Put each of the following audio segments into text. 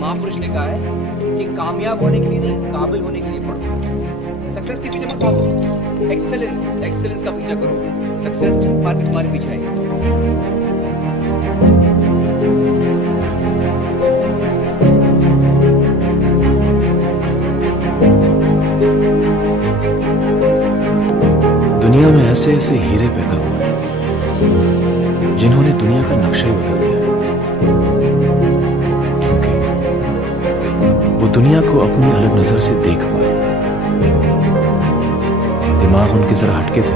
महापुरुष ने कहा है कि कामयाब होने के लिए नहीं, काबिल होने के लिए पढ़ो। सक्सेस के पीछे मत भागो, एक्सेलेंस का पीछा करो। सक्सेस तुम्हारे पीछे आएगी। दुनिया में ऐसे ऐसे हीरे पैदा हुए हैं जिन्होंने दुनिया का नक्शा ही बदल दिया, क्योंकि वो दुनिया को अपनी अलग नजर से देख पाए। दिमाग उनके जरा हटके थे,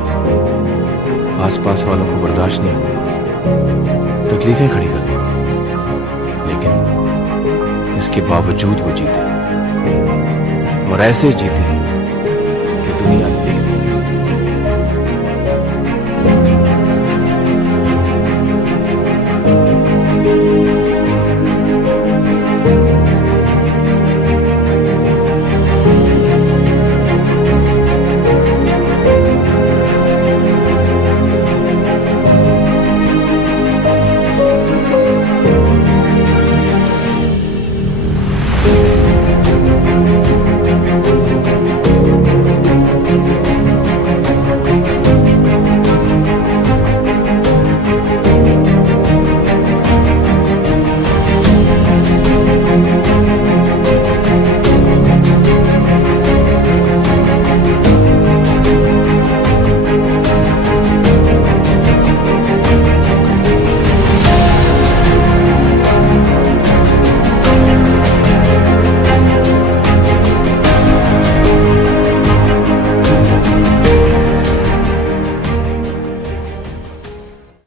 आसपास वालों को बर्दाश्त नहीं हुआ, तकलीफें खड़ी कर दी, लेकिन इसके बावजूद वो जीते, और ऐसे जीते